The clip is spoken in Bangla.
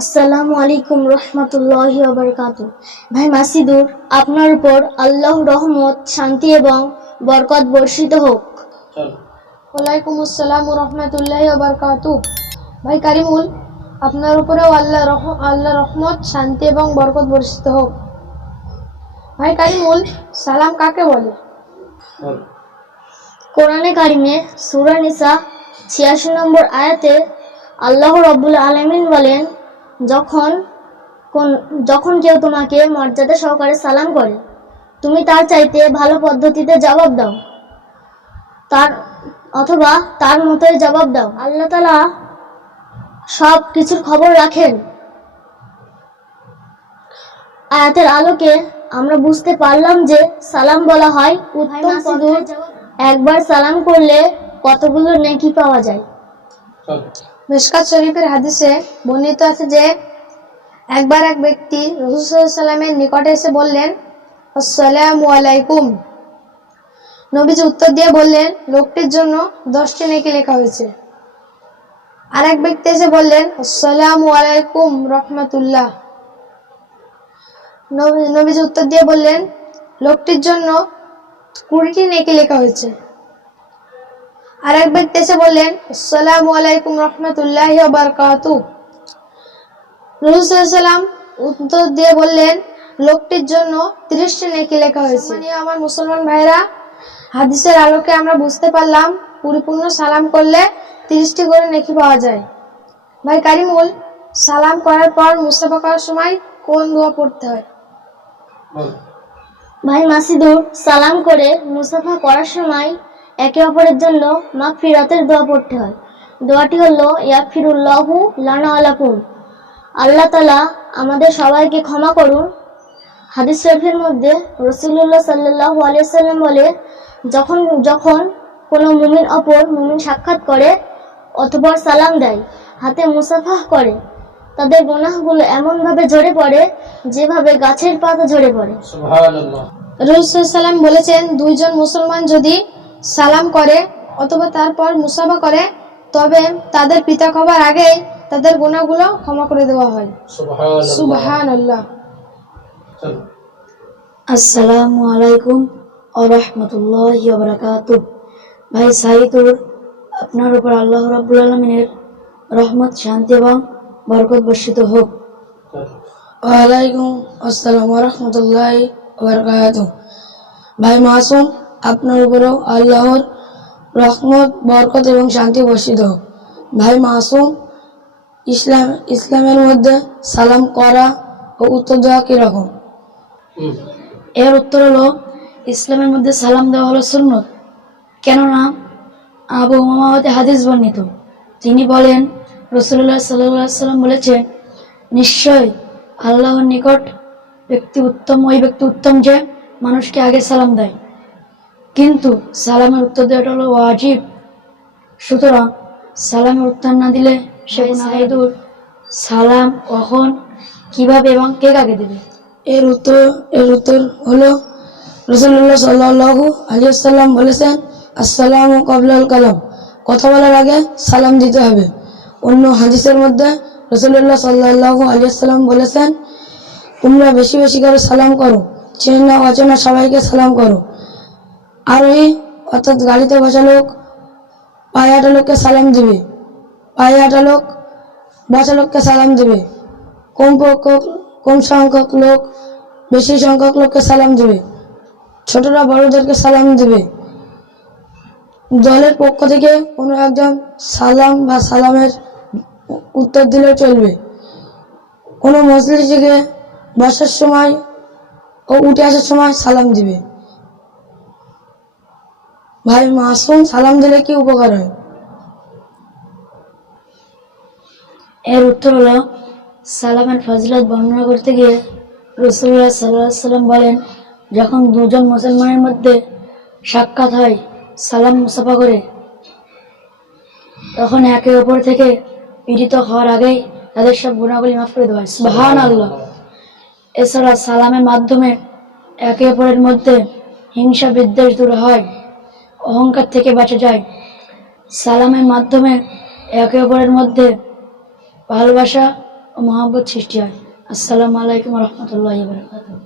আসসালামু আলাইকুম রহমতুল্লাহি ওয়া বারাকাতুহু। ভাই মাসিদুর, আপনার উপর আল্লাহর রহমত, শান্তি এবং বরকত বর্ষিত হোক। ওয়ালাইকুম আসসালাম ওয়া রাহমাতুল্লাহি ওয়া বারাকাতুহু। ভাই কারিমুল, আপনার উপরেও আল্লাহ রহমত, শান্তি এবং বরকত বর্ষিত হোক। ভাই কারিমুল, সালাম কাকে বলে? কোরআনে কারিমে সূরা নিসা ৮৬ নম্বর আয়াতে আল্লাহ রাব্বুল আলামিন বলেন, যখন কেউ তোমাকে মর্যাদা সহকারে সালাম করে, তুমি তার চাইতে ভালো পদ্ধতিতে জবাব দাও, তার মতোই জবাব দাও। আল্লাহ তাআলা সব কিছুর খবর রাখেন। আয়াতের আলোকে আমরা বুঝতে পারলাম যে সালাম বলা হয় উত্তম পদ্ধতি। একবার সালাম করলে কতগুলো নেকি পাওয়া যায়। মিশকাত শরীফের হাদিসে বর্ণিত আছে যে একবার এক ব্যক্তি রাসূল সাল্লাল্লাহু আলাইহি ওয়াসাল্লামের নিকটে এসে বললেন, আসসালামু আলাইকুম। নবীজি উত্তর দিয়ে বললেন, লোকটির জন্য 10টি নেকি লেখা হয়েছে। আরেক ব্যক্তি এসে বললেন, আসসালামু আলাইকুম রাহমাতুল্লাহ। নবীজি উত্তর দিয়ে বললেন, লোকটির জন্য 20টি নেকি লেখা হয়েছে। আরেক ব্যক্তি এসে বললেন, আসসালামু আলাইকুম রাহমাতুল্লাহি ওয়া বারাকাতুহু। রাসূল সাল্লাল্লাহু আলাইহি ওয়াসাল্লাম উত্তর দিয়ে বললেন, লোকটির জন্য 30টি নেকি লেখা হয়েছে। আমার মুসলমান ভাইরা, হাদিসের আলোকে আমরা বুঝতে পারলাম পরিপূর্ণ সালাম করলে 30টি করে নেকি পাওয়া যায়। ভাই কারিমুল, সালাম করার পর মুসাফা করার সময় কোন দোয়া পড়তে হয়? ভাই মাসিদুর, সালাম করে মুসাফা করার সময় একে অপরের জন্য মাগফিরাতের দোয়া পড়তে হয়। দোয়াটি হলো, ইয়াগফিরুল্লাহু লানা ওয়া লাকুম। আল্লাহ তাআলা আমাদের সবাইকে ক্ষমা করুন। হাদিস শরীফের মধ্যে রাসূলুল্লাহ সাল্লাল্লাহু আলাইহি ওয়াসাল্লাম বলে, যখন কোনো মুমিন অপর মুমিন সাক্ষাৎ করে অথবা সালাম দেয়, হাতে মুসাফাহ করে, তাদের গুনাহগুলো এমনভাবে ঝরে পড়ে যেভাবে গাছের পাতা ঝরে পড়ে। সুবহানাল্লাহ। রাসূল সাল্লাল্লাহু আলাইহি ওয়াসাল্লাম বলেছেন, দুইজন মুসলমান যদি সালাম করে অথবা তারপর মুসাফা করে, তবে তাদের পৃথক হবার আগেই তাদের গুনাহগুলো ক্ষমা করে দেওয়া হয়। সুবহানাল্লাহ। আসসালামু আলাইকুম ওয়া রাহমাতুল্লাহি ওয়া বারাকাতুহু। ভাই সাইদুর, আপনার উপর আল্লাহ রাব্বুল আলামিনের রহমত, শান্তি এবং বরকত বর্ষিত হোক। ওয়ালাইকুম আসসালাম ওয়া রাহমাতুল্লাহি ওয়া বারাকাতুহু। ভাই মাসুম, আপনার উপরেও আল্লাহর রহমত, বরকত এবং শান্তি বর্ষিত হোক। ভাই মাসুম, ইসলামের মধ্যে সালাম করা ও উত্তর দেওয়া কিরকম? এর উত্তর হলো, ইসলামের মধ্যে সালাম দেওয়া হলো সুন্নত। কেননা আবু উমামা হতে হাদিস বর্ণিত, তিনি বলেন, রাসূলুল্লাহ সাল্লাল্লাহু আলাইহি ওয়াসাল্লাম বলেছেন, নিশ্চয় আল্লাহর নিকট ওই ব্যক্তি উত্তম যে মানুষকে আগে সালাম দেয়, কিন্তু সালামের উত্তর দেওয়াটা হলো ওয়াজিব। সুতরাং সালামের উত্তর না দিলে সে গুনাহগার। সালাম কখন, কিভাবে এবং কে কাকে দেবে? এর উত্তর হলো, রাসূলুল্লাহ সাল্লাল্লাহু আলাইহি ওয়াসাল্লাম বলেছেন, আসসালামু ক্বাবলাল কালাম। কথা বলার আগে সালাম দিতে হবে। অন্য হাদিসের মধ্যে রাসূলুল্লাহ সাল্লাল্লাহু আলাইহি ওয়াসাল্লাম বলেছেন, তোমরা বেশি বেশি করে সালাম করো, চেনা অচেনা সবাইকে সালাম করো। আরোহী অর্থাৎ গাড়িতে বসা লোক পায়ে হাঁটা লোককে সালাম দিবে, পায়ে হাঁটা লোক বসা লোককে সালাম দিবে। কম সংখ্যক লোক বেশি সংখ্যক লোককে সালাম দিবে। ছোটরা বড়দেরকে সালাম দিবে। দলের পক্ষ থেকে কোনো একজন সালাম বা সালামের উত্তর দিলেও চলবে। কোনো মজলিসে বসার সময় ও উঠে আসার সময় সালাম দিবে। ভাই মাসুম, সালাম দিলে কি উপকার হয়? এর উত্তর হলো, সালামের ফজিলত বর্ণনা করতে গিয়ে রাসূলুল্লাহ সাল্লাল্লাহু আলাইহি ওয়াসাল্লাম বলেন, যখন দুজন মুসলমানের মধ্যে সাক্ষাৎ হয় সালাম মুসাফা করে, তখন একে অপর থেকে পীড়িত হওয়ার আগেই তাদের সব গুনাহগুলি মাফ করে দেওয়া হয়। সুবহানাল্লাহ। এছাড়া সালামের মাধ্যমে একে অপরের মধ্যে হিংসা বিদ্বেষ দূর হয়, অহংকার থেকে বাঁচা যায়। সালামের মাধ্যমে একে অপরের মধ্যে ভালোবাসা ও ও মহব্বত সৃষ্টি হয়। আসসালামু আলাইকুম রহমতুল্লাহ বারকাতুহ।